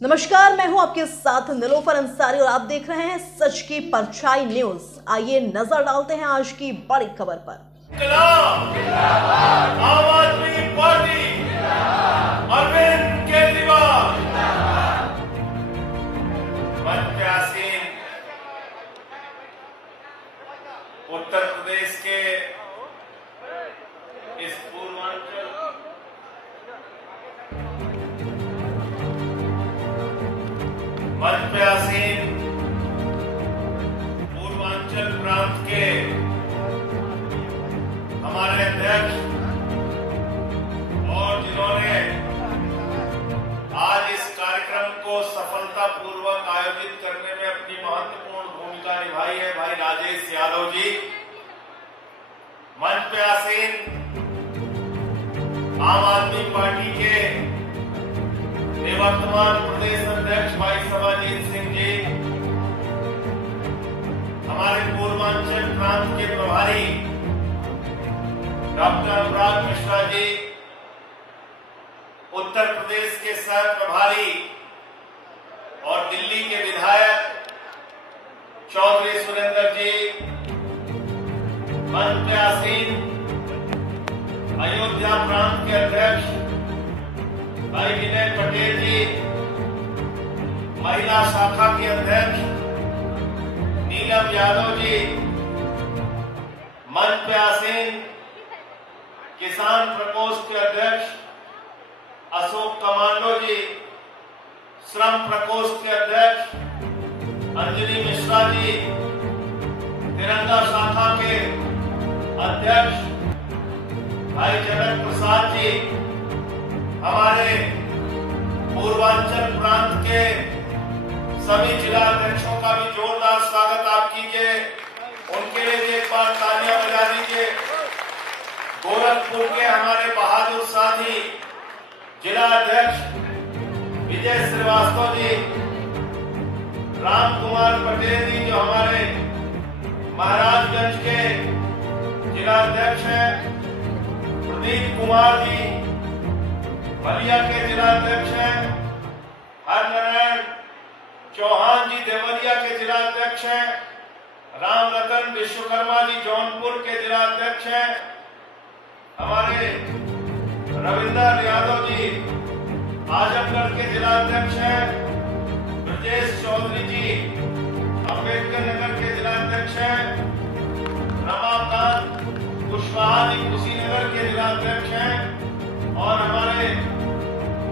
नमस्कार, मैं हूं आपके साथ निलोफर अंसारी और आप देख रहे हैं सच की परछाई न्यूज। आइए नजर डालते हैं आज की बड़ी खबर पर। आम आदमी पार्टी, अरविंद केजरीवाल, प्रत्याशीन उत्तर प्रदेश के इस पूर्वांचल प्रांत के हमारे अध्यक्ष और जिन्होंने आज इस कार्यक्रम को सफलतापूर्वक आयोजित करने में अपनी महत्वपूर्ण भूमिका निभाई है, भाई राजेश यादव जी। मंच पे आसीन आम आदमी पार्टी के निवर्तमान प्रदेश अध्यक्ष भाई सभाजीत सिंह जी, हमारे पूर्वांचल प्रांत के प्रभारी डॉक्टर अनुराग मिश्रा जी, उत्तर प्रदेश के सह प्रभारी और दिल्ली के विधायक चौधरी सुरेंद्र जी, मंच पे आसीन अयोध्या प्रांत के अध्यक्ष भाई विनय पटेल जी, महिला शाखा के अध्यक्ष नीलम यादव जी, मंच पे आसीन किसान प्रकोष्ठ के अध्यक्ष अशोक कमांडो जी, श्रम प्रकोष्ठ के अध्यक्ष अंजलि मिश्रा जी, तिरंगा शाखा के अध्यक्ष भाई जनक प्रसाद जी, हमारे पूर्वांचल प्रांत के सभी जिला अध्यक्षों का भी जोरदार स्वागत आप कीजिए। उनके लिए भी एक बार तालियां बजा दीजिए। गोरखपुर के हमारे बहादुर साथी जिला अध्यक्ष विजय श्रीवास्तव जी, राम कुमार पटेल जी जो हमारे महाराजगंज के जिला अध्यक्ष हैं, प्रदीप कुमार जी बलिया के जिला अध्यक्ष हैं, हरनारायण चौहान जी देवरिया के जिला अध्यक्ष हैं, राम रतन विश्वकर्मा जी जौनपुर के जिला अध्यक्ष हैं, हमारे रविंदर यादव जी आजमगढ़ के जिला अध्यक्ष हैं, ब्रजेश चौधरी जी अम्बेडकर नगर के जिला अध्यक्ष हैं, रमाकांत कुशवाहा जी कुशीनगर के जिला अध्यक्ष हैं, और हमारे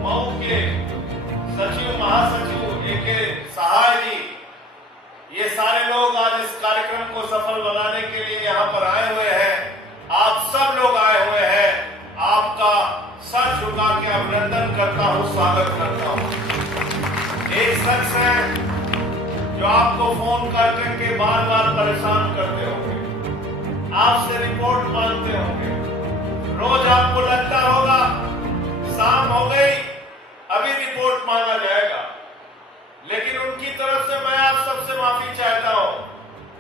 मऊ के सचिव महासचिव ए.के. सहाय जी, ये सारे लोग आज इस कार्यक्रम को सफल बनाने के लिए यहाँ पर आए हुए हैं। आप सब लोग आए हुए हैं, आपका सर झुका के अभिनंदन करता हूँ, स्वागत करता हूँ। एक शख्स है जो आपको फोन कर करके बार बार परेशान करते होंगे, आपसे रिपोर्ट मांगते होंगे, रोज आपको लगता होगा शाम हो गई अभी रिपोर्ट मांगा जाएगा, लेकिन उनकी तरफ से मैं आप सबसे माफी चाहता हूं,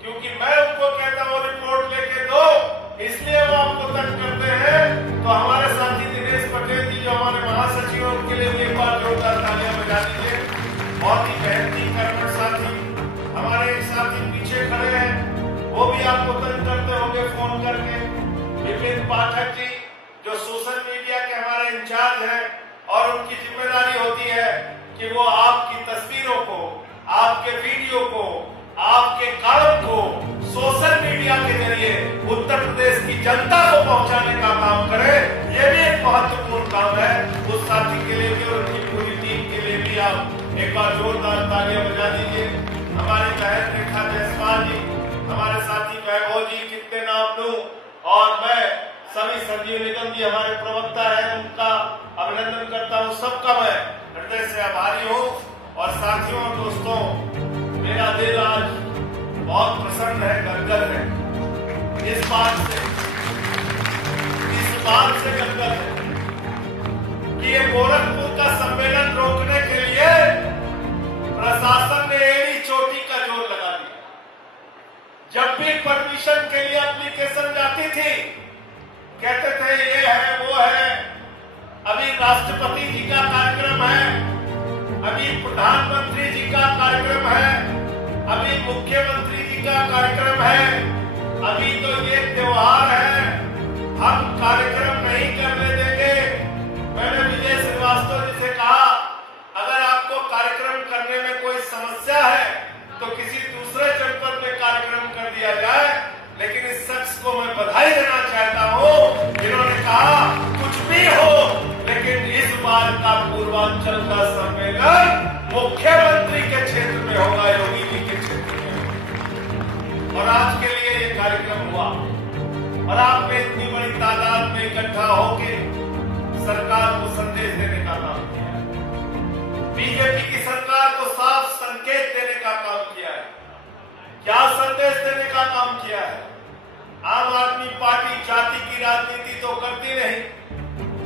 क्योंकि मैं उनको कहता हूं रिपोर्ट लेके दो, इसलिए वो आपको तंग करते हैं। तो हमारे साथी दिनेश पटेल जी जो हमारे महासचिव हैं, उनके लिए भी एक बार जोरदार तालियां बजा दीजिए। बहुत ही मेहनती कर्मठ साथी, हमारे एक साथी पीछे खड़े हैं, वो भी आपको तंग करते होंगे फोन करके। विपिन पाठक जी जो सोशल मीडिया के हमारे इंचार्ज हैं, और उनकी जिम्मेदारी होती है कि वो आपकी तस्वीरों को, आपके वीडियो को, आपके काम को सोशल मीडिया के जरिए उत्तर प्रदेश की जनता को पहुंचाने का काम करे। ये भी एक महत्वपूर्ण काम है। उस साथी के लिए भी और उनकी पूरी टीम के लिए भी आप एक बार जोरदार तालियां बजा दीजिए। हमारे बहन रेखा जायसवाल जी, हमारे साथी वैभव जी, कितने नाम लूं, और मैं सभी संजीव निगम जी हमारे प्रवक्ता हैं, उनका अभिनंदन करता हूं। सबका मैं हृदय से आभारी हूं। और साथियों और दोस्तों, मेरा दिल आज बहुत प्रसन्न है, गदगद है इस बात से गदगद है कि ये गोरखपुर का सम्मेलन रोकने के लिए प्रशासन ने एड़ी चोटी का जोर लगा दिया। जब भी परमिशन के लिए एप्लीकेशन जाती थी, कहते थे ये है वो है, अभी राष्ट्रपति जी का कार्यक्रम है, अभी अभी प्रधानमंत्री जी का कार्यक्रम है, अभी मुख्यमंत्री जी का कार्यक्रम है, अभी तो ये त्योहार है, हम कार्यक्रम नहीं करने देंगे। मैंने विजय श्रीवास्तव जी से कहा, अगर आपको कार्यक्रम करने में कोई समस्या है तो किसी दूसरे जनपद में कार्यक्रम कर दिया जाए, लेकिन इस शख्स को मैं बधाई देना चाहता हूं जिन्होंने कहा कुछ भी हो, लेकिन इस बार का पूर्वांचल का सम्मेलन मुख्यमंत्री के क्षेत्र में होगा, योगी जी के क्षेत्र में। और आज के लिए ये कार्यक्रम हुआ और आपने इतनी बड़ी तादाद में इकट्ठा होके सरकार को संदेश देने का काम किया है। बीजेपी की सरकार को साफ संकेत देने का काम किया है। क्या संदेश देने का काम किया है? आम आदमी पार्टी जाति की राजनीति तो करती नहीं,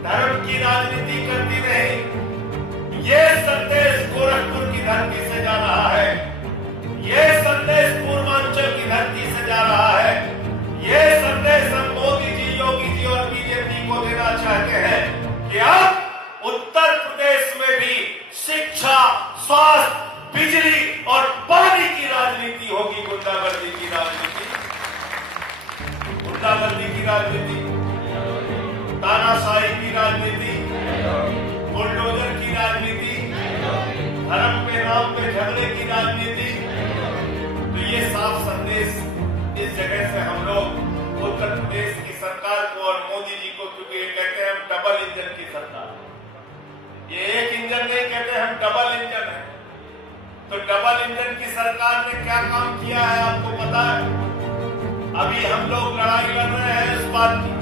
धर्म की राजनीति करती नहीं। ये संदेश गोरखपुर की धरती से जा रहा है, ये संदेश पूर्वांचल की धरती से जा रहा है, ये संदेश हम मोदी जी, योगी जी और बीजेपी को देना चाहते हैं कि अब उत्तर प्रदेश में भी शिक्षा, स्वास्थ्य, बिजली और पानी की राजनीति होगी। गुंडागर्दी की राजनीति, गुंडागर्दी की राजनीति, तानाशाही की राजनीति, बुलडोजर की राजनीति, धर्म के नाम पे झगड़े की राजनीति। तो ये साफ संदेश इस जगह से हम लोग उत्तर प्रदेश की सरकार को और मोदी जी को, क्योंकि ये कहते हैं हम डबल इंजन की सरकार, ये एक इंजन नहीं कहते, हम डबल इंजन है। तो डबल इंजन की सरकार ने क्या काम किया है आपको पता है? अभी हम लोग लड़ाई लड़ रहे हैं इस बात की,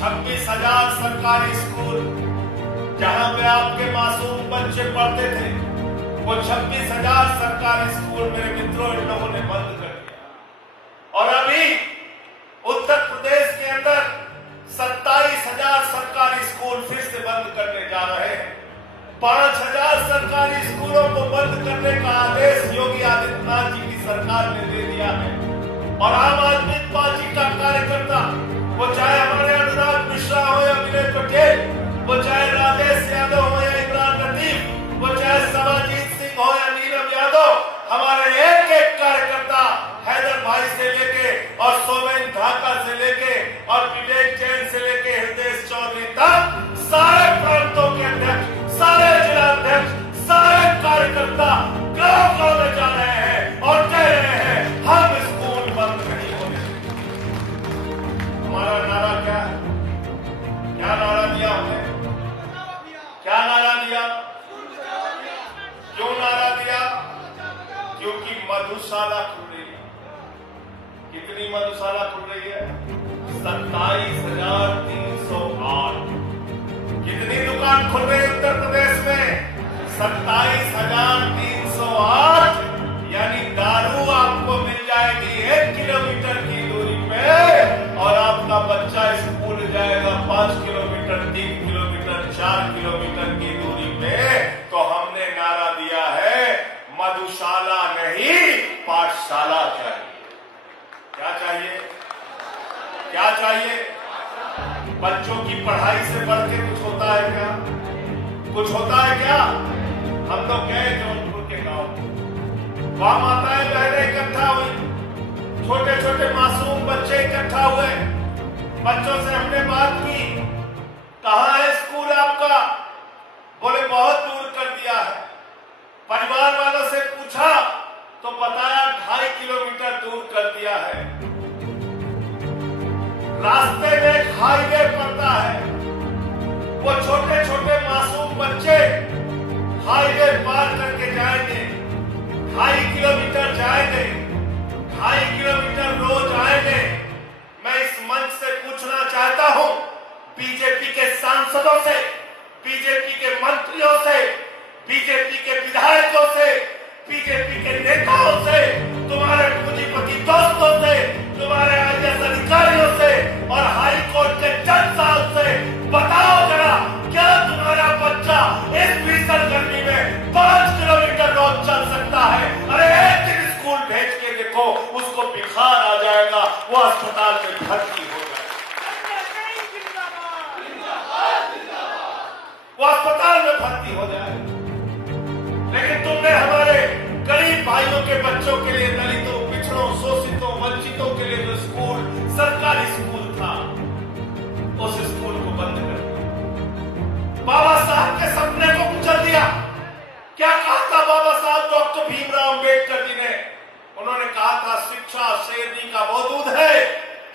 26,000 सरकारी स्कूल जहां पे आपके मासूम बच्चे पढ़ते थे, वो 26,000 सरकारी स्कूल मेरे मित्रों इन लोगों ने बंद कर दिया। और अभी उत्तर प्रदेश के अंदर 27,000 सरकारी स्कूल फिर से बंद करने जा रहे हैं। 5,000 सरकारी स्कूलों को बंद करने का आदेश योगी आदित्यनाथ जी की सरकार ने दे दिया है। और आम आदमी पार्टी का कार्यकर्ता, वो चाहे हमारे अनुराग मिश्रा हो या विनय पटेल, वो चाहे राजेश यादव हो या इमरान लतीफ, वो चाहे सवाजीत सिंह हो या नीरव यादव, हमारे एक एक कार्यकर्ता हैदर भाई से लेके और सोमेन ढाका से लेके और विवेक जैन से लेके हृदय चौधरी तक सारे प्रांतों के अध्यक्ष, सारे जिला अध्यक्ष, सारे कार्यकर्ता गांव गांव में जा रहे हैं और कह रहे हैं हम स्कूल बंद नहीं होने। हमारा नारा क्या है? क्या नारा दिया हमने? क्या नारा दिया? क्यों नारा दिया? क्योंकि मधुशाला खुल रही है। कितनी मधुशाला खुल रही है? 27,308। कितनी दुकान खुल रही है उत्तर प्रदेश में? 27,308। यानी दारू आपको मिल जाएगी 1 किलोमीटर की दूरी पे और आपका बच्चा स्कूल जाएगा 5 किलोमीटर, 3 किलोमीटर, 4 किलोमीटर की दूरी पे। तो हमने नारा दिया है मधुशाला नहीं, पाठशाला चाहिए। क्या चाहिए? क्या चाहिए? बच्चों की पढ़ाई से बढ़ के कुछ होता है क्या? कुछ होता है क्या? हम लोग गए जौनपुर के गांव, वहां माताएं बहनें इकट्ठा हुई, छोटे छोटे मासूम बच्चे इकट्ठा हुए। बच्चों से हमने बात की, कहाँ है स्कूल आपका? बोले बहुत दूर कर दिया है। परिवार वालों से पूछा तो बताया 2.5 किलोमीटर दूर कर दिया है। रास्ते में एक हाईवे पड़ता है, वो छोटे छोटे मासूम बच्चे हाईवे पार करके जाएंगे, 2.5 किलोमीटर जाएंगे, 2.5 किलोमीटर रोज आएंगे। मैं इस मंच से पूछना चाहता हूं बीजेपी के सांसदों से, बीजेपी के मंत्रियों से, बीजेपी के विधायकों से, बीजेपी के नेताओं से, तुम्हारे पूंजीपति दोस्तों से, तुम्हारे आईएएस अधिकारियों से और हाई कोर्ट के जज साहब से बताओ जरा, क्या तुम्हारा बच्चा इस भीषण गर्मी में 5 किलोमीटर रोज चल सकता है? अरे एक दिन स्कूल भेज के देखो, उसको बुखार आ जाएगा, वो अस्पताल में भर्ती हो जाएगा, वो अस्पताल में भर्ती हो जाएगा।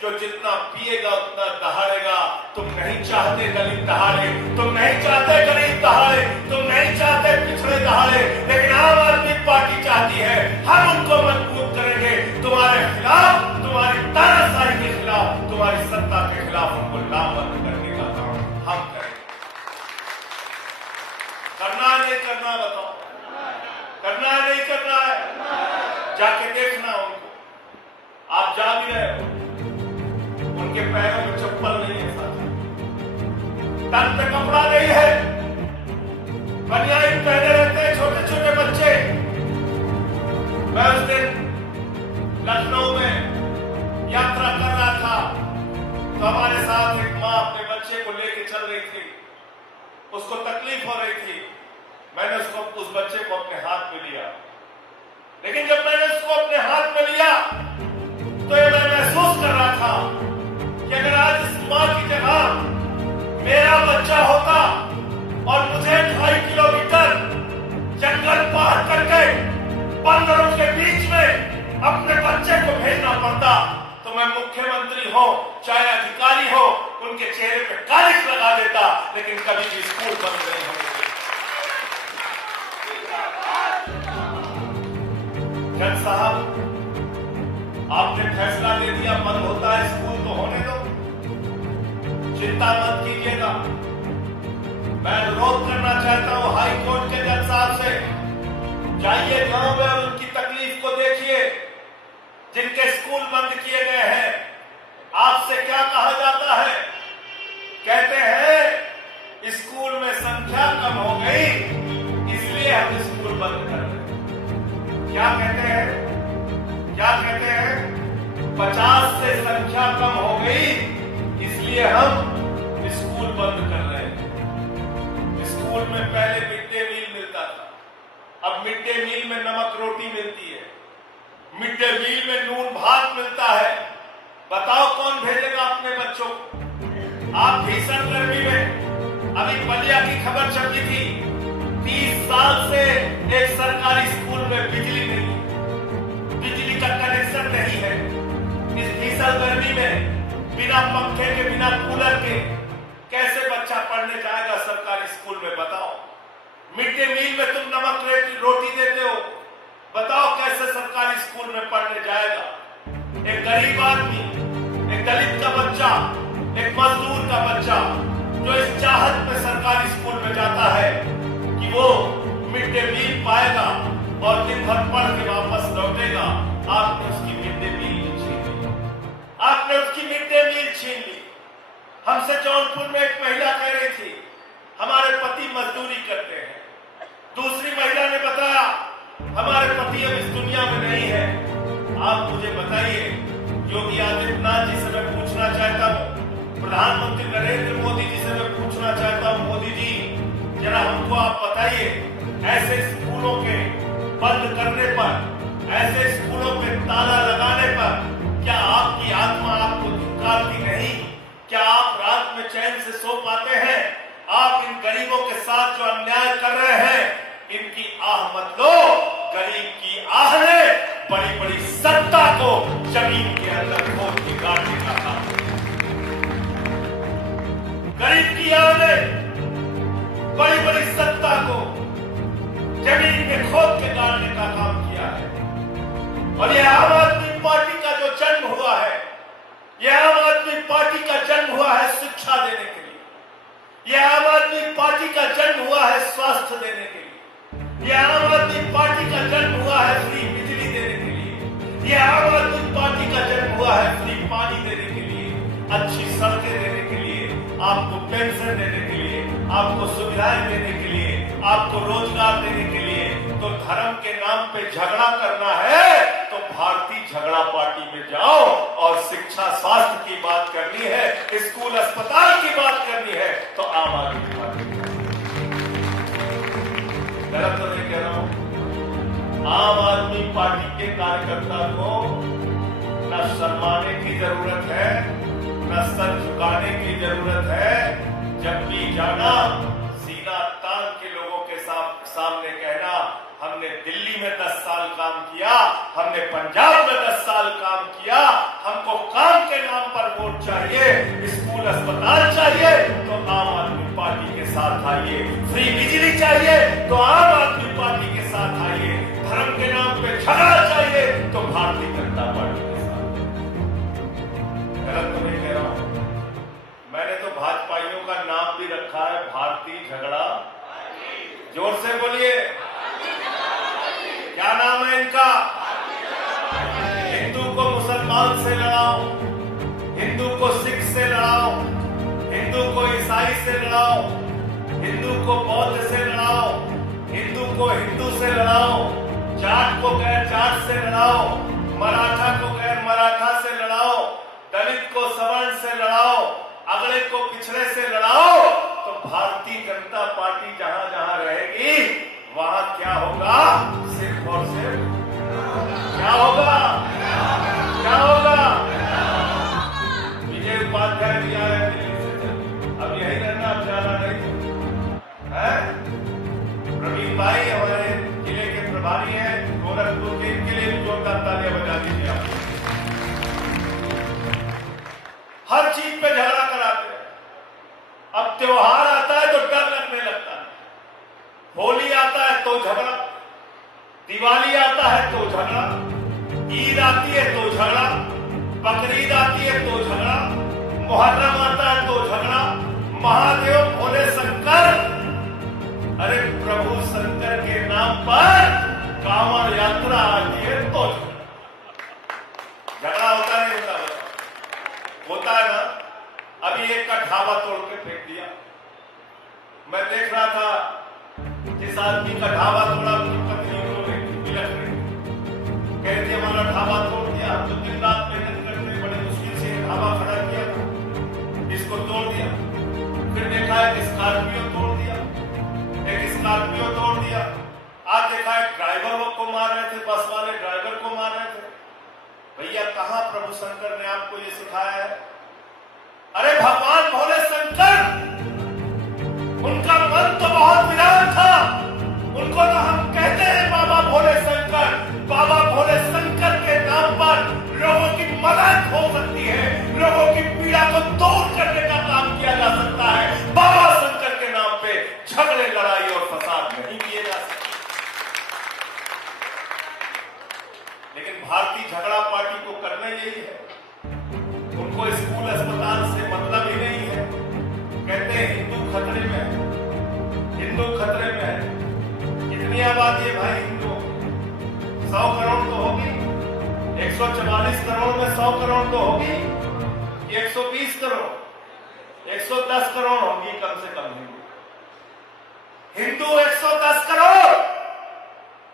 जो जितना पिएगा उतना दहाड़ेगा। तुम नहीं चाहते दलित दहाड़े, तुम नहीं चाहते गरीब दहाड़े, तुम नहीं चाहते पिछड़े दहाड़े, लेकिन आम आदमी पार्टी चाहती है। हम उनको मजबूत करेंगे, तुम्हारे खिलाफ, तुम्हारी तानाशाही के खिलाफ, तुम्हारी सत्ता के खिलाफ उनको लामबंद करने का काम हम करेंगे। करना है नहीं करना, बताओ, करना है नहीं करना है? जाके देखना उनको। आप जा भी रहे हो, उनके पैरों में चप्पल नहीं है, साथी, तन पे कपड़ा नहीं है, बनियान पहने रहते हैं छोटे छोटे बच्चे। मैं उस दिन लखनऊ में यात्रा कर रहा था, तो हमारे साथ एक मां अपने बच्चे को लेके चल रही थी। उसको तकलीफ हो रही थी। मैंने उस बच्चे को अपने हाथ में लिया, लेकिन जब मैंने उसको अपने हाथ में लिया तो ये मैं महसूस कर रहा था कि अगर आज इस मां की जगह मेरा बच्चा होता और मुझे 2.5 किलोमीटर जंगल पार करके बंदरों के बीच में अपने बच्चे को भेजना पड़ता, तो मैं मुख्यमंत्री हो चाहे अधिकारी हो, उनके चेहरे पे कालिख लगा देता, लेकिन कभी भी स्कूल बंद नहीं होंगे। जज साहब, आपने फैसला दे दिया बंद होता है स्कूल, तो होने दो, चिंता मत कीजिएगा। मैं अनुरोध करना चाहता हूं हाई कोर्ट के जज साहब से, जाइए गांव में और उनकी तकलीफ को देखिए। जिनके स्कूल बंद किए गए हैं, आपसे क्या कहा जाता है? कहते हैं स्कूल में संख्या कम हो गई, इसलिए हम स्कूल बंद कर रहे हैं। क्या कहते हैं? क्या कहते हैं? 50 से संख्या कम हो गई, इसलिए हम स्कूल बंद कर रहे हैं। स्कूल में पहले मिड डे मील मिलता था, अब मिड डे मील में नमक रोटी मिलती है, मिड डे मील में नून भात मिलता है। बताओ कौन भेजेगा अपने बच्चों को? आप भीषण गर्मी में, अभी बलिया की खबर चली थी, 30 साल से एक सरकारी स्कूल में बिजली नहीं, बिजली का कनेक्शन नहीं है। इस भीषण गर्मी में बिना पंखे के, बिना कूलर के कैसे बच्चा पढ़ने जाएगा सरकारी स्कूल में? बताओ। मिड डे मील में तुम नमक रोटी देते हो, बताओ कैसे सरकारी स्कूल में पढ़ने जाएगा? एक गरीब आदमी, एक दलित का बच्चा, एक मजदूर का बच्चा जो इस चाहत में सरकारी स्कूल में जाता है कि वो मिड डे मील पाएगा और दिन भर पढ़ के वापस लौटेगा, आपने उसकी मिड डे मील छीन ली। आपने उसकी मिड डे मील छीन ली। हमसे जौनपुर में एक महिला कह रही थी, हमारे पति मजदूरी करते हैं। दूसरी महिला ने बताया, हमारे पति अब इस दुनिया में नहीं है। आप मुझे बताइए, योगी आदित्यनाथ जी से मैं पूछना चाहता हूँ, प्रधानमंत्री नरेंद्र मोदी जी से मैं पूछना चाहता हूँ, मोदी जी जरा हमको आप बताइए, ऐसे स्कूलों के बंद करने पर, ऐसे स्कूलों पे ताला लगाने पर क्या आपकी आत्मा आपको धिक्कारती नहीं? क्या आप रात में चैन से सो पाते हैं? आप इन गरीबों के साथ जो अन्याय कर रहे हैं, इनकी आह मत लो। गरीब की आह ने बड़ी बड़ी सत्ता को जमीन के अंदर खोद के गाड़ने का काम, गरीब की आह ने बड़ी बड़ी सत्ता को जमीन में खोद के गाड़ने का काम किया है। और यह आम आदमी पार्टी का जो जन्म हुआ है, यह आम आदमी पार्टी का जन्म हुआ है शिक्षा देने के लिए, यह आम आदमी पार्टी का जन्म हुआ है स्वास्थ्य देने के लिए, यह आम आदमी पार्टी का जन्म हुआ है फ्री बिजली देने के लिए, यह आम आदमी पार्टी का जन्म हुआ है फ्री पानी देने के लिए, अच्छी सड़कें देने के लिए, आपको पेंशन देने के लिए, आपको सुविधाएं देने के लिए, आपको रोजगार देने के लिए। तो धर्म के नाम पे झगड़ा करना है तो भारतीय झगड़ा पार्टी में जाओ, और शिक्षा स्वास्थ्य की बात करनी है, स्कूल अस्पताल की बात करनी है तो आम आदमी पार्टी। गलत तो नहीं कह रहा हूं। आम आदमी पार्टी के कार्यकर्ता को न शर्माने की जरूरत है, न सर झुकाने की जरूरत है। जब भी जाना, सीना तान के लोगों के सामने कहना, हमने दिल्ली में 10 साल काम किया, हमने पंजाब में 10 साल काम किया, हमको काम के नाम पर वोट चाहिए, स्कूल अस्पताल चाहिए तो आम आदमी पार्टी के साथ आइए, फ्री बिजली चाहिए तो आम आदमी पार्टी के साथ आइए, धर्म के नाम पे झगड़ा चाहिए तो भारतीय जनता पार्टी के साथ। गलत तो नहीं कह रहा हूं, मैंने तो भाजपाइयों का नाम भी रखा है भारतीय झगड़ा। जोर से बोलिए, क्या नाम है इनका? हिंदू को मुसलमान से लड़ाओ, हिंदू को सिख से लड़ाओ, हिंदू को ईसाई से लड़ाओ, हिंदू को बौद्ध से लड़ाओ, हिंदू को हिंदू से लड़ाओ, जाट को गैर जाट से लड़ाओ, मराठा को गैर मराठा से लड़ाओ, दलित को सवर्ण से लड़ाओ, अगले को पिछड़े से लड़ाओ, तो भारतीय जनता पार्टी जहां जहां रहेगी वहां क्या होगा? सिर्फ और सिर्फ क्या होगा? क्या होगा? विजय उपाध्याय भी आ रहे दिल्ली से, अब यही रहना, अब जाना नहीं है। प्रवीण भाई हमारे जिले के प्रभारी हैं गोरखपुर के, इनके लिए भी जोरदार तालियां बजा दीजिए आप। हर चीज पे झगड़ा कराते हैं। अब त्योहार आता है तो डर लगने लगता है, होली आता है तो झगड़ा, दिवाली आता है तो झगड़ा, ईद आती है तो झगड़ा, बकरीद आती है तो झगड़ा, मुहर्रम आता है तो झगड़ा, महादेव भोले शंकर, अरे प्रभु शंकर के नाम पर कांवड़ यात्रा आती है तो झगड़ा होता नहीं होता? होता है ना। अभी एक का ढाबा तोड़ के फेंक दिया। मैं देख रहा था जिस आदमी का ढाबा तोड़ा उसकी पत्नी उन्होंने बिलख रही, कहते हमारा ढाबा तोड़ दिया, हम तो दिन रात मेहनत करते बड़े मुश्किल से ढाबा खड़ा किया, इसको तोड़ दिया। फिर देखा एक स्कॉर्पियो तोड़ दिया, एक स्कॉर्पियो तोड़ दिया। आज देखा एक ड्राइवर को मार रहे थे, बस वाले ड्राइवर को मार रहे थे। भैया कहां प्रभु शंकर ने आपको ये सिखाया है? अरे भगवान भोले शंकर, उनका मन तो बहुत विराट था, उनको तो हम कहते हैं बाबा भोले शंकर। बाबा भोले शंकर के नाम पर लोगों की मदद हो सकती है, लोगों की पीड़ा को दूर करने का काम किया जा सकता है। बाबा शंकर के नाम पे झगड़े, लड़ाई और फसाद नहीं किए जा सकते। लेकिन भारतीय झगड़ा पार्टी को करना यही है, उनको स्कूल अस्पताल से मतलब ही नहीं है। कहते हैं हिंदू खतरे में है, हिंदू खतरे में है। कितनी आबादी है भाई हिंदू? 100 करोड़ तो होगी, 144 करोड़ में 100 करोड़ तो होगी, 120 करोड़, 110 करोड़ होगी कम से कम हिंदू। हिंदू 110 करोड़,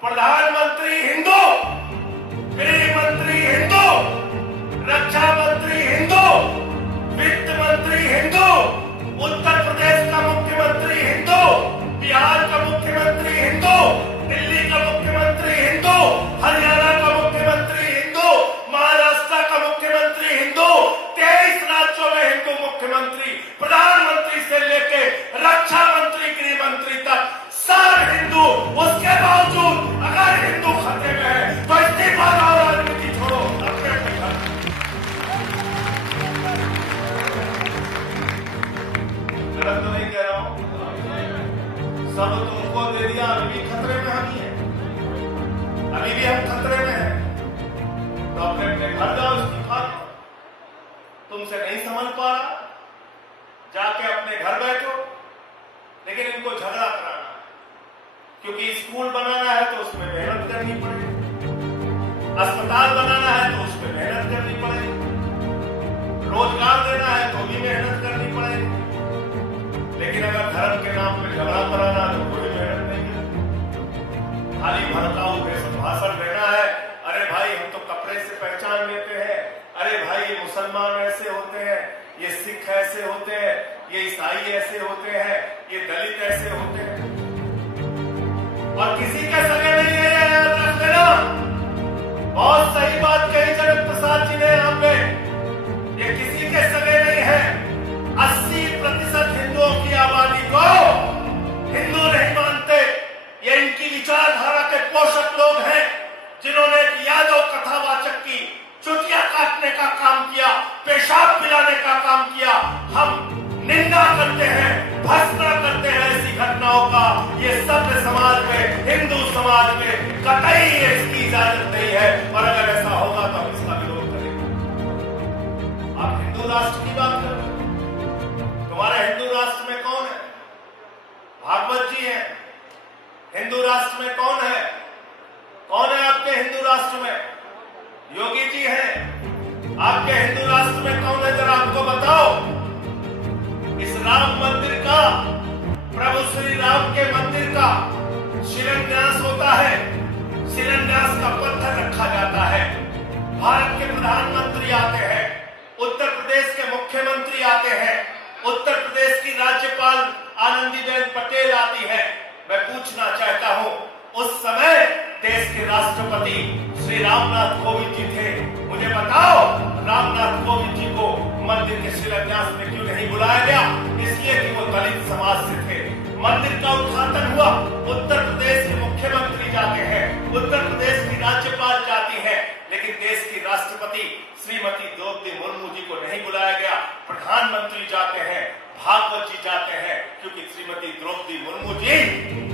प्रधानमंत्री हिंदू, गृह मंत्री हिंदू, रक्षा मंत्री हिंदू, वित्त मंत्री हिंदू, उत्तर प्रदेश का मुख्यमंत्री हिंदू, बिहार का मुख्यमंत्री हिंदू, दिल्ली का मुख्यमंत्री हिंदू, हरियाणा का मुख्यमंत्री हिंदू, महाराष्ट्र का मुख्यमंत्री हिंदू, 23 राज्यों में हिंदू मुख्यमंत्री, प्रधानमंत्री से लेके रक्षा मंत्री, गृह मंत्री तक सब हिंदू। उसके बावजूद अगर हिंदू खतरे में है तो इस्तीफा दो, राजनीति छोड़ो, अपने अपने घर। गलत तो नहीं कह रहा हूं, सब तुमको दे दिया, अभी भी खतरे में हम ही है, अभी भी हम खतरे में हैं। तो अपने अपने घर जाओ, इस्तीफा दो। तुमसे नहीं संभल पा रहा, जाके अपने घर बैठो, लेकिन इनको झगड़ा कराना, क्योंकि स्कूल बनाना है तो उसमें मेहनत करनी पड़ेगी, अस्पताल बनाना है तो उसमें मेहनत करनी पड़ेगी, रोजगार देना है तो भी मेहनत करनी पड़ेगी। लेकिन अगर धर्म के नाम पे झगड़ा कराना तो कोई मेहनत नहीं है, खाली भड़काऊ भाषण देना है। अरे भाई हम तो कपड़े से पहचान लेते हैं, अरे भाई ये मुसलमान ऐसे होते हैं, ये सिख ऐसे होते हैं, ये ईसाई ऐसे होते हैं, ये दलित ऐसे होते हैं, और किसी के सगे नहीं है, याद रख लेना। बहुत सही बात कही जगत प्रसाद जी ने यहाँ पे, ये किसी के सगे नहीं है। 80% हिंदुओं की आबादी को हिंदू नहीं मानते, ये इनकी विचारधारा के पोषक लोग हैं, जिन्होंने यादव कथावाचक की चुटिया काटने का काम करते हैं, भस्म करते हैं ऐसी घटनाओं का ये सभ्य समाज में, हिंदू समाज में कतई इसकी इजाजत नहीं है। और अगर ऐसा होगा तो हम इसका विरोध करेंगे। आप हिंदू राष्ट्र की बात कर रहे हैं, तुम्हारे हिंदू राष्ट्र में कौन है? भागवत जी हैं। हिंदू राष्ट्र में कौन है? कौन है आपके हिंदू राष्ट्र में? योगी जी हैं। आपके हिंदू राष्ट्र में कौन है? जरा आपको बताओ। इस राम मंदिर का, प्रभु श्री राम के मंदिर का शिलान्यास होता है, शिलान्यास का पत्थर रखा जाता है, भारत के प्रधानमंत्री आते हैं, उत्तर प्रदेश के मुख्यमंत्री आते हैं, उत्तर प्रदेश की राज्यपाल आनंदीबेन पटेल आती है। मैं पूछना चाहता हूं, उस समय देश के राष्ट्रपति श्री रामनाथ कोविंद जी थे। मुझे बताओ, रामनाथ कोविंद जी को मंदिर के शिलान्यास में क्यों नहीं बुलाया गया? इसलिए कि वो दलित समाज से थे। मंदिर का उद्घाटन हुआ, उत्तर प्रदेश के मुख्यमंत्री जाते हैं, उत्तर प्रदेश की राज्यपाल जाती है, लेकिन देश की राष्ट्रपति श्रीमती द्रौपदी मुर्मू जी को नहीं बुलाया गया। प्रधानमंत्री जाते हैं, भागवत जी जाते हैं, क्योंकि श्रीमती द्रौपदी मुर्मू जी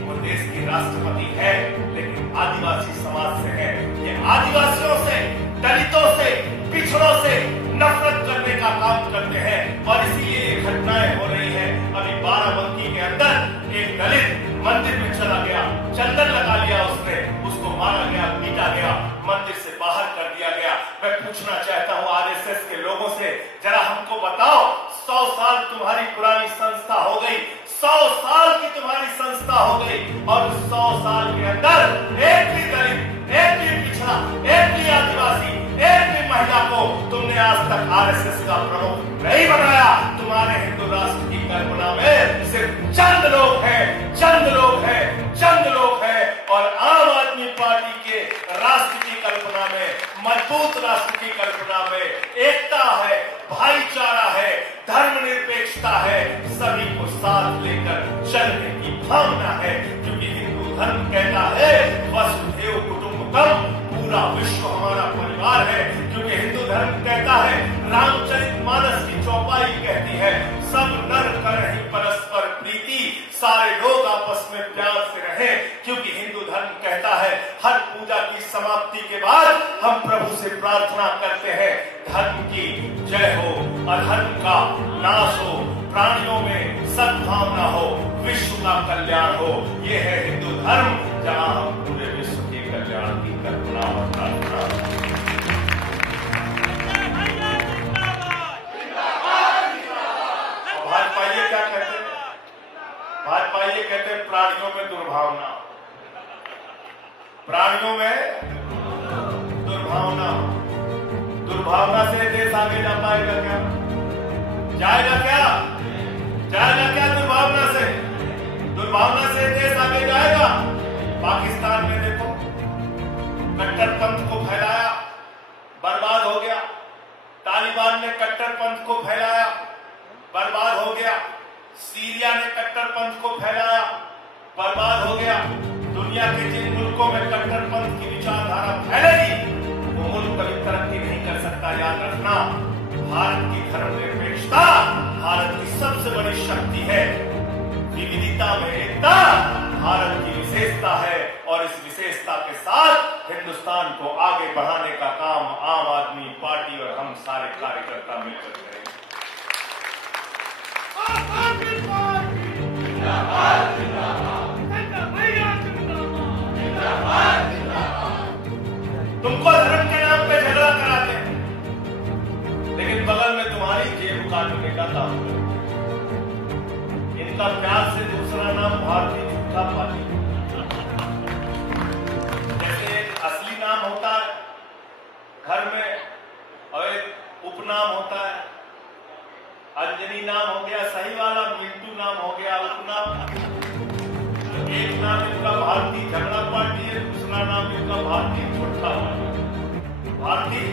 वो देश की राष्ट्रपति है, लेकिन आदिवासी समाज से है। ये आदिवासियों से, दलितों से, पिछड़ों से नफरत करने का काम करते हैं और इसीलिए ये घटनाएं हो रही हैं। अभी बाराबंकी के अंदर एक दलित मंदिर में चला गया, चंदन लगा लिया उसने, उसको मारा गया, पीटा गया, मंदिर से बाहर कर दिया गया। मैं पूछना चाहता हूं आरएसएस के लोगों से, जरा हमको बताओ, 100 साल तुम्हारी पुरानी संस्था हो गई, 100 साल की तुम्हारी संस्था हो गई, और 100 साल के अंदर एक भी दलित, एक भी पिछड़ा, एक भी आदिवासी, एक भी महिला को तुमने आज तक आरएसएस का प्रमुख नहीं बनाया। तुम्हारे हिंदू राष्ट्र की कल्पना में सिर्फ चंद लोग हैं, चंद लोग हैं, चंद लोग हैं। और आम आदमी पार्टी के राष्ट्र की कल्पना में, मजबूत राष्ट्र की कल्पना में एकता है, भाईचारा है, धर्मनिरपेक्षता है, सभी को साथ लेकर चलने की भावना है। क्योंकि हिंदू धर्म कहता है वसुधैव कुटुंबकम, पूरा विश्व हमारा परिवार है। क्योंकि हिंदू धर्म कहता है, रामचरितमानस की चौपाई कहती है, सब नर करहि परस्पर प्रीति, सारे लोग आपस में प्यार से रहें। क्योंकि हिंदू धर्म कहता है, हर पूजा की समाप्ति के बाद हम प्रभु से प्रार्थना करते हैं, धर्म की जय हो, अधर्म का नाश हो, प्राणियों में सद्भावना हो, विश्व का कल्याण हो। ये है हिंदू धर्म, जहां हम पूरे विश्व के कल्याण की कल्पना और प्रार्थना। भाजपा ये क्या कहते हैं? भाजपा ये कहते हैं प्राणियों में दुर्भावना, प्राणियों में दुर्भावना। दुर्भावना से देश आगे जा पाएगा क्या? जाएगा क्या? जाएगा क्या दुर्भावना से? दुर्भावना से देश आगे जाएगा? पाकिस्तान में देखो, कट्टरपंथ को फैलाया, बर्बाद हो गया। तालिबान ने कट्टरपंथ को फैलाया, बर्बाद हो गया। सीरिया ने कट्टरपंथ को फैलाया, बर्बाद हो गया। दुनिया के जिन मुल्कों में कट्टरपंथ की विचारधारा फैलेगी, वो मुल्क कभी तरक्की नहीं कर सकता। याद रखना, भारत की धर्मनिरपेक्षता भारत की सबसे बड़ी शक्ति है। विविधता में एकता भारत की विशेषता है, और इस विशेषता के साथ हिंदुस्तान को आगे बढ़ाने का काम आम आदमी पार्टी और हम सारे कार्यकर्ता मिलकर करेंगे। तुमको धर्म के नाम पे झगड़ा कराते हैं, लेकिन बगल में तुम्हारी जेब काटने का काम करते हैं। इनका प्यार से दूसरा नाम भारतीय जनता पार्टी। जैसे एक असली नाम होता है घर में, और एक उपनाम होता है। अंजनी नाम हो गया सही वाला, मिंटू नाम हो गया उपनाम। एक नाम इनका भारतीय झगड़ा पार्टी है, दूसरा नाम इनका भारतीय झूठा पार्टी। भारतीय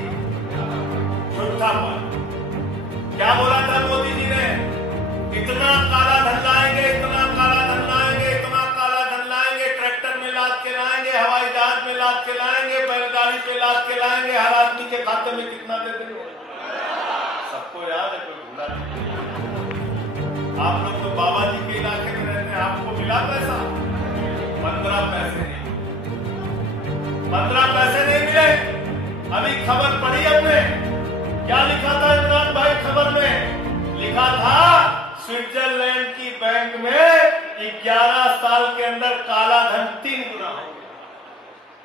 झूठा पार्टी। क्या बोला था मोदी जी ने? इतना काला धन लाएंगे, इतना काला धन लाएंगे, इतना काला धन लाएंगे, ट्रैक्टर में लाद के लाएंगे, हवाई जहाज में लाद के लाएंगे, बैलगाड़ी पे लाद के लाएंगे, हर आदमी के खाते में कितना दे देंगे? सबको याद है, कोई भूला नहीं। आप लोग तो बाबा जी के इलाके में रहते हैं, आपको मिला पैसा? 15 पैसे नहीं, 15 पैसे नहीं मिले। अभी खबर पढ़ी हमने, क्या लिखा था इमरान भाई खबर में? लिखा था स्विट्जरलैंड की बैंक में 11 साल के अंदर काला धन 3 गुना हो गया।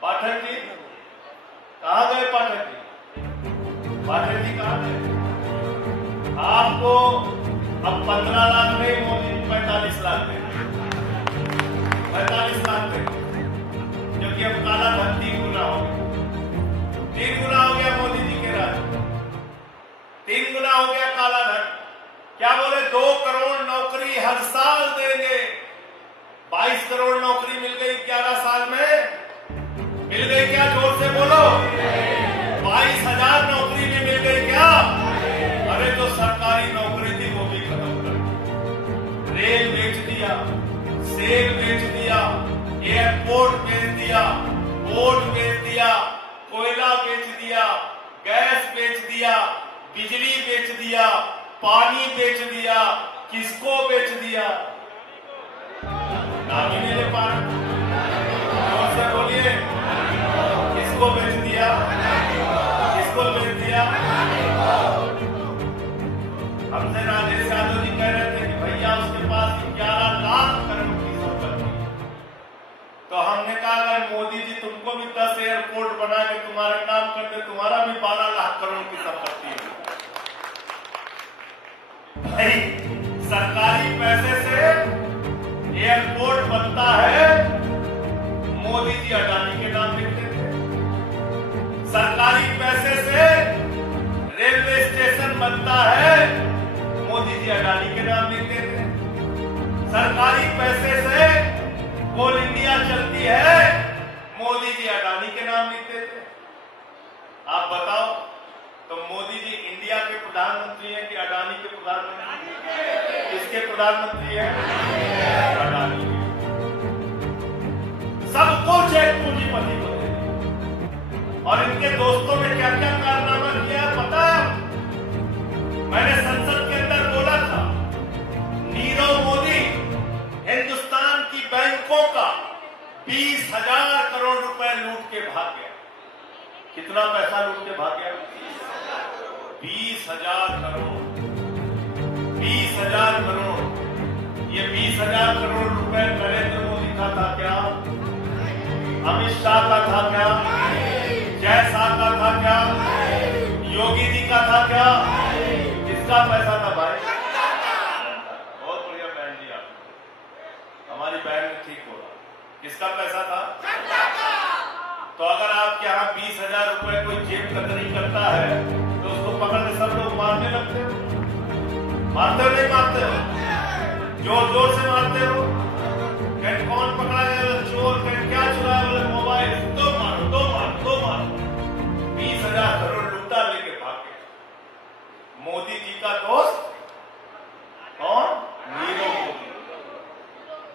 पाठक जी कहां गए? पाठक जी, पाठक जी कहां गए? आपको अब 15 लाख नहीं, मोदी 45 लाख दे, 45 लाख दे, क्योंकि अब काला धन 3 गुना हो गया। 3 गुना हो गया मोदी जी के राज, 3 गुना हो गया काला धन। क्या बोले? 2 करोड़ नौकरी हर साल देंगे। 22 करोड़ नौकरी मिल गई 11 साल में। मिल गई क्या? जोर से बोलो। 22,000 नौकरी भी मिल गई क्या? अरे जो सरकारी नौकरी थी वो भी खत्म कर दी। रेल बेच दिया, सेल बेच दिया, एयरपोर्ट बेच दिया, पोर्ट बेच दिया, कोयला बेच दिया, गैस बेच दिया, बिजली बेच दिया, पानी बेच दिया। किसको बेच दिया? नाम ही नहीं ले पा रहे, जोर से बोलिए। किसको बेच दिया? किसको बेच दिया? हमसे राजेश यादव जी कह रहे थे कि भैया उसके पास 11 लाख करोड़ की संपत्ति। तो हमने कहा अगर मोदी जी तुमको भी 10 एयरपोर्ट बना के तुम्हारा काम कर दे, तुम्हारा भी 12 लाख करोड़ की संपत्ति है। भाई सरकारी पैसे से एयरपोर्ट बनता है, मोदी जी अडानी के नाम लिखते थे। सरकारी पैसे से रेलवे स्टेशन बनता है, मोदी जी अडानी के नाम लिखते थे। सरकारी पैसे से कोल इंडिया चलती है, मोदी जी अडानी के नाम लिखते थे। आप बताओ, तो मोदी जी इंडिया के प्रधानमंत्री हैं कि अडानी के प्रधानमंत्री? किसके प्रधानमंत्री हैं? अडानी के। सबको चेक पूंजीपति बने। और इनके दोस्तों ने क्या क्या कारनामा किया पता है? मैंने संसद के अंदर बोला था, नीरव मोदी हिंदुस्तान की बैंकों का 20,000 करोड़ रुपए लूट के भाग गया। कितना पैसा लूट के भाग गया? 20,000 करोड़। 20,000 करोड़। ये 20,000 करोड़ रुपए नरेंद्र मोदी का था क्या? अमित शाह का था क्या? जय शाह का था क्या? योगी जी का था क्या? किसका पैसा था भाई? बहुत बढ़िया बहन जी, आप हमारी बहन ने ठीक बोला। किसका पैसा था? तो अगर आपके यहाँ 20,000 रुपए कोई जेब कतरी करता है तो उसको पकड़ के सब लोग मारने लगते हो। मारते हो नहीं मारते हो? जोर जोर से मारते हो। कौन पकड़ा गया? चोर। क्या चुराया? बोले मोबाइल। दो मारो, दो मारो, दो मारो। 20,000 करोड़ लूटा लेके भाग गए। मोदी जी का दोस्त कौन? नीरव मोदी।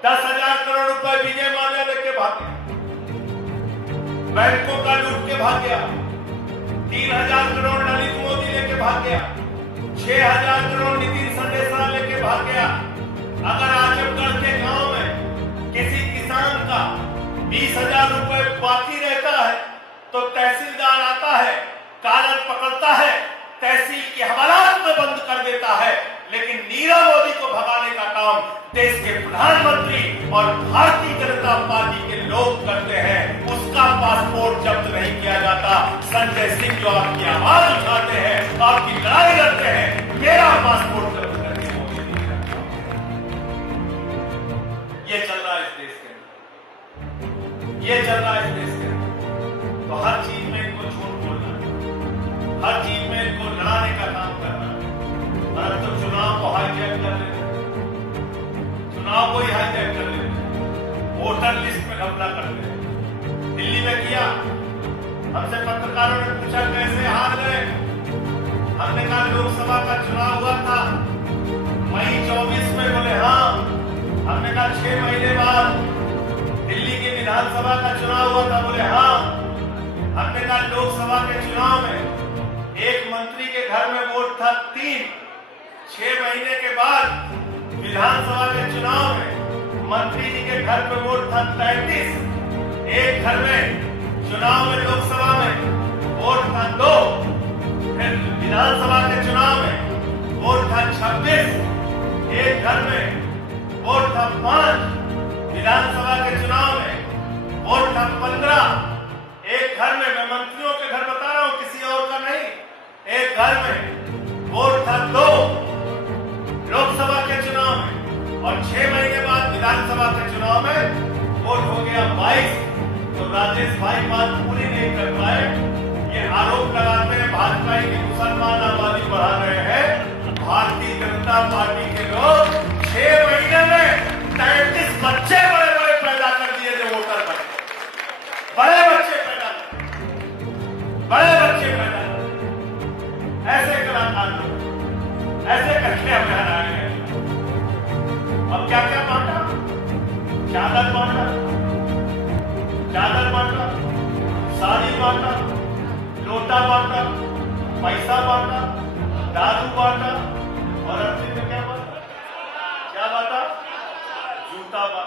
10,000 करोड़ रुपए विजय माल्या लेके भाग गए। बैंकों का लूट के भाग गया। 3,000 करोड़ ललित मोदी लेके भाग गया। 6,000 करोड़ नितिन संदेशा लेके भाग गया। अगर आजमगढ़ के गांव में किसी किसान का 20,000 रुपए बाकी रहता है तो तहसीलदार आता है, कागज पकड़ता है, तहसील के हवालात में बंद कर देता है। लेकिन नीरव मोदी को भगाने का काम देश के प्रधानमंत्री और भारतीय जनता पार्टी के लोग करते हैं। उसका पासपोर्ट जब्त नहीं किया जाता। संजय सिंह जो आपकी आवाज उठाते हैं, आपकी लड़ाई लड़ते हैं, मेरा पासपोर्ट जब्त करके मोदी नहीं रखा। ये चल रहा है इस देश के अंदर, ये चल रहा है इस देश के अंदर। तो हर चीज में इनको झूठ बोलना, हर चीज में इनको लड़ाने का काम करना। और अब तो चुनाव को हाईजैक कर लेते, चुनाव को ही हाईजैक कर लेते, वोटर लिस्ट में घपला कर लेते। दिल्ली में किया, हमसे पत्रकारों ने पूछा कैसे हार गए। हमने कहा लोकसभा का चुनाव हुआ था मई 24 में। बोले हाँ। हमने कहा 6 महीने बाद दिल्ली की विधानसभा का चुनाव हुआ था। बोले हाँ। हमने कहा लोकसभा के चुनाव में एक मंत्री के घर में वोट था 3। 6 महीने के बाद विधानसभा के चुनाव में मंत्री जी के घर पे वोट था 33, एक घर में चुनाव में लोकसभा में वोट था 2, फिर विधानसभा के चुनाव में वोट था 26, एक घर में वोट था 5, विधानसभा के चुनाव में वोट था 15, एक घर में, मैं मंत्रियों के घर बता रहा हूं, किसी और का नहीं, एक घर में वोट था 2 लोकसभा के चुनाव में, और 6 महीने बाद विधानसभा के चुनाव में वोट हो गया 22। तो राजेश भाई बात पूरी नहीं कर पाए, ये आरोप लगाते हैं भाजपा की मुसलमान आबादी बढ़ा रहे हैं। भारतीय जनता पार्टी के लोग 6 महीने में 33 बच्चे बड़े बड़े पैदा कर दिए थे, वोटर बने, बड़े बच्चे पैदा ऐसे कलाकार लोग ऐसे करके अभियान आए हैं। अब क्या क्या बांटा, चादर बांटा, साड़ी बांटा, लोटा बांटा, पैसा बांटा, दारू बांटा, और अंतिम में क्या बांटा, जूता बांटा।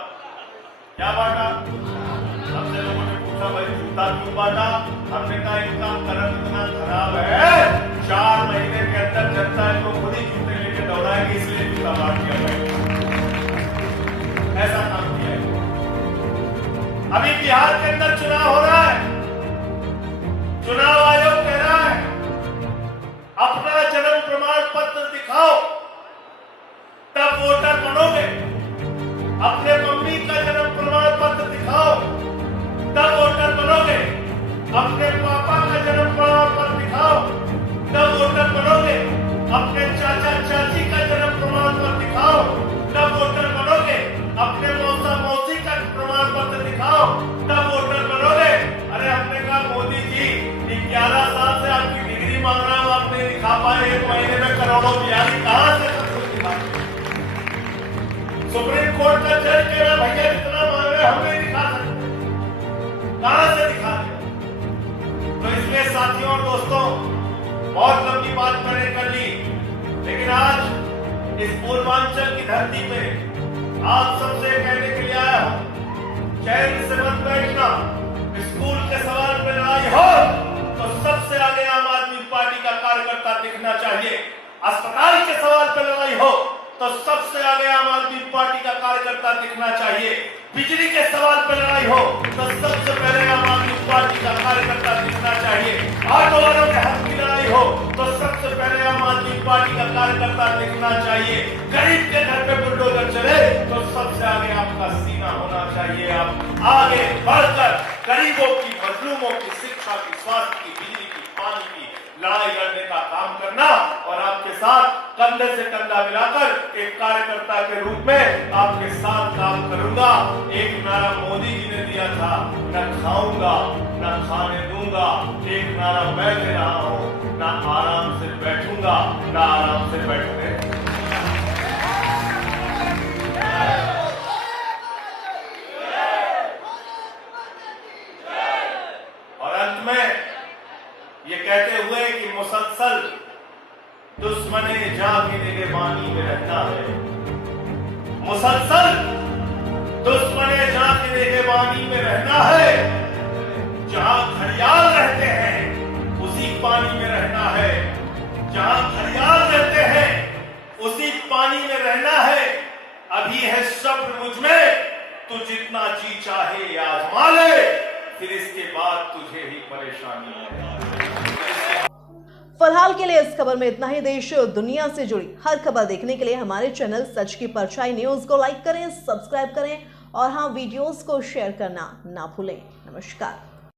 क्या बांटा? हमसे लोगों ने पूछा भाई जूता क्यों बांटा? हमने कहा इनका कर्म इतना खराब है, 4 महीने के अंदर जनता इनको खुद ही जूते लेके दौड़ाएगी, इसलिए जूता बांट दिया गया। ऐसा काम किया है। अभी बिहार के अंदर चुनाव हो रहा है, चुनाव आयोग कह रहा है अपना जन्म प्रमाण पत्र दिखाओ तब वोटर बनोगे, अपने मम्मी का जन्म प्रमाण पत्र दिखाओ तब वोटर बनोगे, अपने पापा का जन्म प्रमाण पत्र दिखाओ तब वोटर बनोगे, अपने चाचा चाची का जन्म प्रमाण पत्र दिखाओ तब वोटर बनोगे, अपने मौसी का प्रमाण पत्र दिखाओ तब वोटर बनोगे। अरे हमने कहा मोदी जी 11 साल से आपकी डिग्री मांग रहा हूं, आप नहीं दिखा पाए, 1 महीने में करोड़ों बिहारी कहां से सब कुछ दिखा? सुप्रीम कोर्ट का जज कह रहा भैया जितना मांग रहे हम नहीं दिखा सकते, कहां से दिखा दे? तो इसलिए साथियों और दोस्तों, बहुत लंबी बात मैंने कर ली, लेकिन आज इस पूर्वांचल की धरती पे आप सबसे कहने के लिए आया हूं, चैन से मत बैठना। स्कूल के सवाल पे लड़ाई हो तो सबसे आगे आम आदमी पार्टी का कार्यकर्ता दिखना चाहिए, अस्पताल के सवाल पे लड़ाई हो तो सबसे आगे आम आदमी पार्टी का कार्यकर्ता दिखना चाहिए, बिजली के सवाल पर लड़ाई हो तो सबसे पहले आम आदमी पार्टी का कार्यकर्ता दिखना चाहिए, ऑटो वालों के हक की लड़ाई हो तो सबसे पहले आम आदमी पार्टी का कार्यकर्ता दिखना चाहिए, गरीब के घर पे बुलडोजर चले तो सबसे आगे आपका सीना होना चाहिए। आप आगे बढ़कर गरीबों की, मजलूमों की, शिक्षा की, स्वास्थ्य की, बिजली की, पानी की लड़ाई लड़ने का काम करना, और आपके साथ कंधे से कंधा मिलाकर एक कार्यकर्ता के रूप में आपके साथ काम करूंगा। एक नारा मोदी जी ने दिया था, न खाऊंगा न खाने दूंगा, एक नारा मैं दे रहा हूं, न आराम से बैठूंगा न आराम से बैठने। और अंत में ये कहते हुए कि मुसलसल दुश्मने जान की निगहबानी में रहता है, मुसलसल दुश्मने जान की निगहबानी में रहना है, जहां घड़ियाल रहते हैं उसी पानी में रहना है, जहां घड़ियाल रहते हैं उसी पानी में रहना है। अभी है सब्र मुझ में, तू जितना जी चाहे आजमा ले, फिर इसके बाद तुझे ही परेशानी है। फिलहाल के लिए इस खबर में इतना ही। देश और दुनिया से जुड़ी हर खबर देखने के लिए हमारे चैनल सच की परछाई न्यूज को लाइक करें, सब्सक्राइब करें और हाँ, वीडियोस को शेयर करना ना भूलें। नमस्कार।